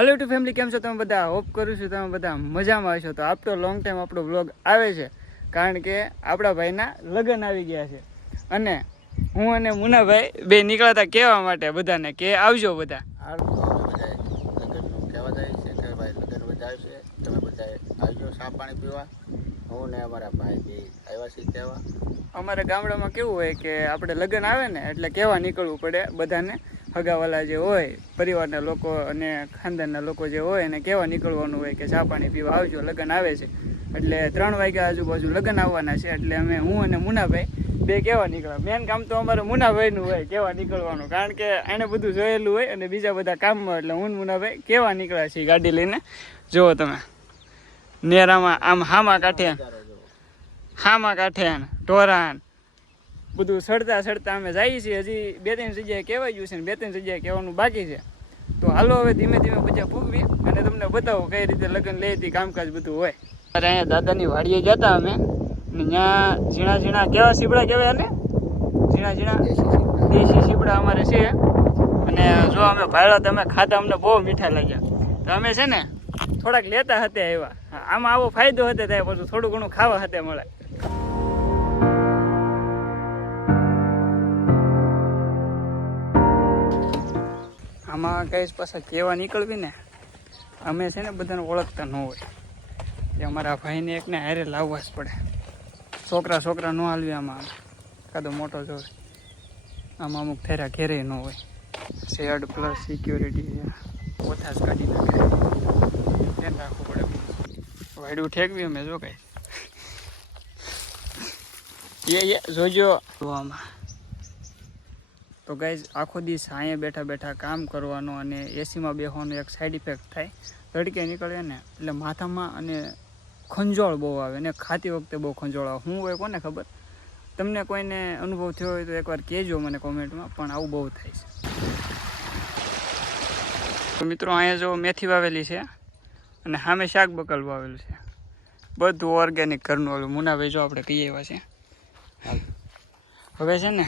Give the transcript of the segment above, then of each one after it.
હાલો two family, કેમ છો તમે બધા? હોપ કરું છું તમે બધા મજામાં હશો. તો આફ્ટર લોંગ ટાઈમ આપણો વ્લોગ આવે છે, કારણ કે આપણા ભાઈના લગ્ન આવી ગયા છે. અને હું અને મુનાભાઈ બે નીકળ્યા હતા કહેવા માટે બધાને કે આવજો બધા. લગ્નનું કહેવા જાય છે કે ભાઈ લગ્ન બધા આવશે, તમે બધા આવજો ચા પાણી પીવા. હું ને અમારા ભાઈ બે આવ્યા છીએ કહેવા. અમારા ગામડામાં કેવું હોય કે આપણે લગ્ન આવે ને એટલે કહેવા નીકળવું પડે બધાને. હગાવાલા જે હોય, પરિવારના લોકો અને ખાનદાનના લોકો જે હોય એને કહેવા નીકળવાનું હોય કે ચા પાણી પીવા આવજો, લગ્ન આવે છે. એટલે 3 વાગ્યા આજુબાજુ લગ્ન આવવાના છે. એટલે હું અને મુનાભાઈ બે કહેવા નીકળ્યા. મેન કામ તો અમારે મુનાભાઈનું હોય કહેવા નીકળવાનું, કારણ કે એને બધું જોયેલું હોય અને બીજા બધા કામમાં. એટલે હું મુનાભાઈ કહેવા નીકળ્યા છીએ ગાડી લઈને. જુઓ તમે નેરામાં આમ હામા કાંઠે ઢોરાન બધું સડતા અમે જઈએ છીએ. હજી 2-3 જગ્યાએ કહેવાય ગયું છે ને 2-3 જગ્યાએ કહેવાનું બાકી છે. તો હાલો હવે ધીમે ધીમે બધા ભૂગવી અને તમને બતાવો કઈ રીતે લગ્ન લે હતી, કામકાજ બધું હોય. અરે અહીંયા દાદાની વાડીએ જતા અમે, ત્યાં ઝીણા કેવા સીપડા કહેવાય ને, ઝીણા દેશી સીપડા અમારે છે. અને જો અમે ભાડ્યા તમે ખાતા અમને બહુ મીઠા લાગ્યા. તો અમે છે ને થોડાક લેતા હતા એવા. આમાં આવો ફાયદો હતો થાય, પછી થોડું ઘણું ખાવા હતા મળે. આમાં કઈ પાછા કહેવા નીકળવી ને, અમે છે ને બધાને ઓળખતા ન હોય. એ અમારા ભાઈને એકને હારે લાવવા જ પડે. છોકરા ન હાલવી આમાં, કાદો મોટો જોવે. આમાં અમુક થેરા ઘેરે ન હોય. શેડ પ્લસ સિક્યોરિટી ઓછા જ કાઢી નાખે, ધ્યાન રાખવું પડે. વાયડું ઠેકવી અમે જો કઈ જોજો આમાં. તો ગાઈઝ આખો દિવસ અહીંયા બેઠા કામ કરવાનો અને એસીમાં બેસવાનો એક સાઈડ ઇફેક્ટ થાય. તડકે નીકળે ને એટલે માથામાં અને ખંજોળ બહુ આવે ને ખાતી વખતે બહુ ખંજોળ આવે. શું હોય કોને ખબર? તમને કોઈને અનુભવ થયો હોય તો એકવાર કહેજો મને કોમેન્ટમાં. પણ આવું બહુ થાય છે. તો મિત્રો અહીંયા જો મેથી વાવેલી છે અને સામે શાક બકલ વાવેલું છે. બધું ઓર્ગેનિક ઘરનું. ઓલું મુનાભાઈ જો આપણે કહીએ એવા છે. હવે છે ને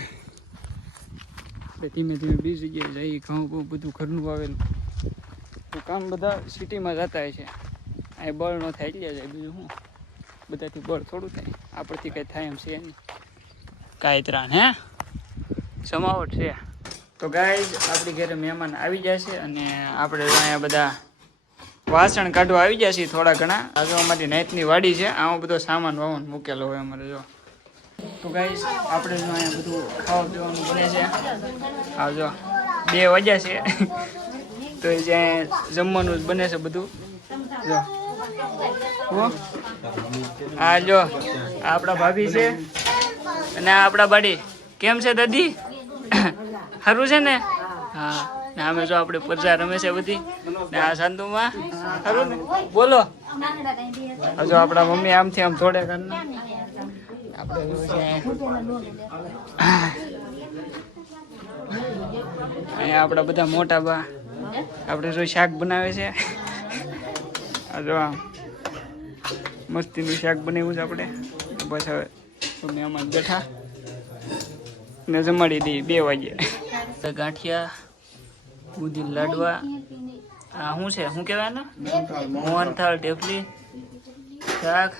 ધીમે બીજી જગ્યાએ જઈ. ઘઉં બધું ઘરનું વાવેલું. તો કામ બધા સિટીમાં જતા હોય છે. અહીં બળ ન થાય એટલે જાય, બીજું શું? બધાથી બળ થોડું થાય, આપણથી કંઈ થાય એમ છે નહીં. કાંઈ ત્રાણ હે સમાવટ છે. તો ગાઈઝ આપણી ઘરે મહેમાન આવી જાય છે અને આપણે અહીંયા બધા વાસણ કાઢવા આવી જાય છે થોડા ઘણા. આ જો અમારી નાઈટની વાડી છે, આમાં બધો સામાન વાવન મૂકેલો હોય અમારે. જો તો ગાઈઝ આપણે જો અહીંયા બધું ખાવા પીવાનું બને છે. આ જો 2 વાગ્યા છે તો એ જ્યાં જમવાનું જ બને છે બધું. જો હા, જો આપણા ભાભી છે અને આ આપણા બાડી. કેમ છે દાદી? સારું છે ને? હા. ને અમે જો આપણે પરજા રમે છે બધી. ને આ સાંતુમાં સારું ને? બોલો. જો આપણા મમ્મી આમથી આમ થોડે ઘરના અહીંયા આપણા બધા મોટા બા આપણે જો શાક બનાવે છે. આ જો આમ મસ્તીનું શાક બનાવ્યું છે આપણે. બસ હવે મહેમાન બેઠા ને જમાડી દઈએ 2 વાગ્યે. ગાંઠિયા, દૂધી લાડવા, આ શું છે, શું કહેવાય ને, મોહનથાળ, ઢેફલી, શાક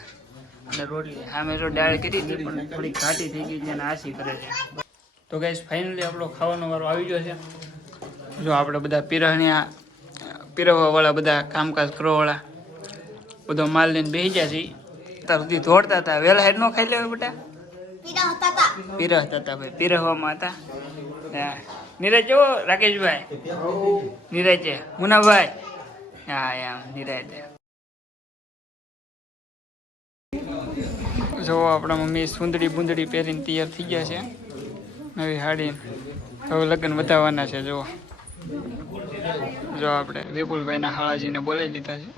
અને રોટલી. આમે જો દાળ કરી હતી પણ થોડી ઘાટી થઈ ગઈ છે અને આસી કરે છે. તો ગાઈસ ફાઇનલી આપણો ખાવાનો વારો આવી ગયો છે. જો આપણે બધા પીરવવાવાળા બધા કામકાજ કરવાવાળા બધો માલ લઈને બેસી ગયા છે. ત્યાં સુધી દોડતા હતા. વહેલા હેડ ન ખાઈ લેવા બેટા? પીરવતા હતા ભાઈ, પીરવવામાં હતા. નીરજ જો રાકેશભાઈ, નીરજ છે, મુનાભાઈ. હા એમ નીરજ. જો આપણા મમ્મી સુંદડી બુંદડી પહેરીને તૈયાર થઈ ગયા છે, નવી હાડી. હવે લગ્ન વધારવાના છે. જો આપણે વિપુલભાઈના હાળાજીને બોલાવી લીધા છે.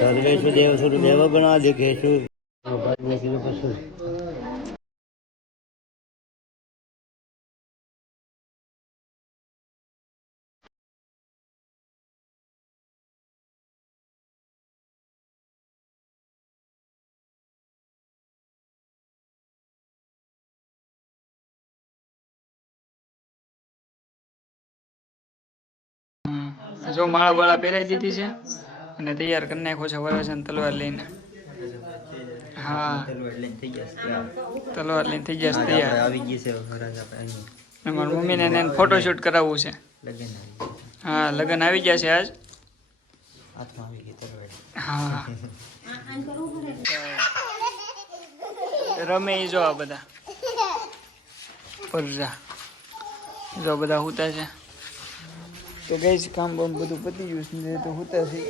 સર્વેશુ દેવ સુર દેવ ગણા દેખેશુ ભગવતી પશુ જો માળા બાળા પહેરાઈ દીધી છે અને તૈયાર કરી નાખ્યો છે વરરાજાને તલવાર લઈને. હા તલવાર લઈને થઈ ગયા છે તૈયાર. આવી ગઈ છે વરરાજા અહીં અને મારી મમ્મીને એને ફોટોશૂટ કરાવવું છે. લગન હા લગ્ન આવી ગયા છે આજ. હાથમાં આવી ગઈ તલવાર. હા રમે ઈ જો આ બધા પરજા જો બધા હુતા છે. તો ગઈ કામ બામ બધું પતી ગયું છે તો હુતા છે.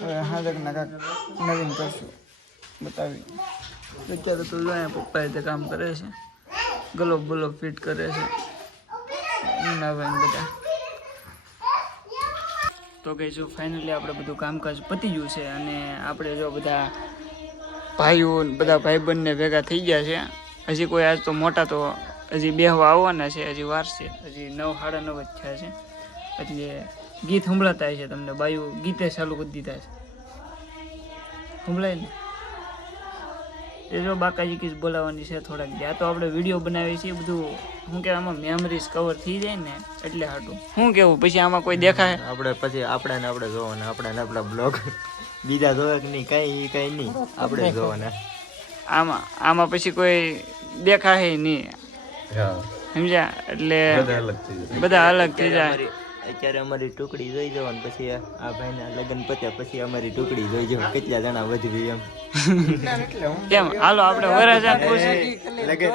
હવે હાજરના કાંક નવીન કરશું બતાવી. અત્યારે તો જો અહીંયા પપ્પા રીતે કામ કરે છે. ગ્લોબ બ્લોબ ફિટ કરે છે એમના ભાઈ બધા. તો કઈ જો ફાઇનલી આપણે બધું કામકાજ પતી ગયું છે અને આપણે જો બધા ભાઈઓ બધા ભાઈબંધને ભેગા થઈ ગયા છે. હજી કોઈ આજ તો મોટા તો હજી બેહવા આવવાના છે. હજી વાર છે. હજી 9 સાડા 9 જ થયા છે. એટલે ગીત સંભળાતા છે તમને. બાયું ગીતે ચાલુ કરી દીધા છે. સંભળાય ને એ જો બાકાજી કીસ બોલાવવાની છે થોડાક. આ તો આપણે વિડીયો બનાવીએ છીએ બધું શું કે આમાં મેમરીઝ કવર થઈ જાય ને એટલે હાટું. શું કેવું પછી આમાં કોઈ દેખાય આપણે પછી આપણે જોવાના આપણે આપણા બ્લોગ બીજા જોવે કે નહીં કઈ નહીં આપણે જોવાના. આમાં પછી કોઈ દેખાય નહીં સમજ્યા. એટલે બધા અલગ થઈ જાય. અત્યારે અમારી ટુકડી જોઈ જવો ને પછી આ ભાઈના લગ્ન પત્યા પછી અમારી ટુકડી જોઈ જવો કેટલા જણા વધવી એમ. કેમ હાલો આપણે વરરાજા પૂછીએ. લગ્ન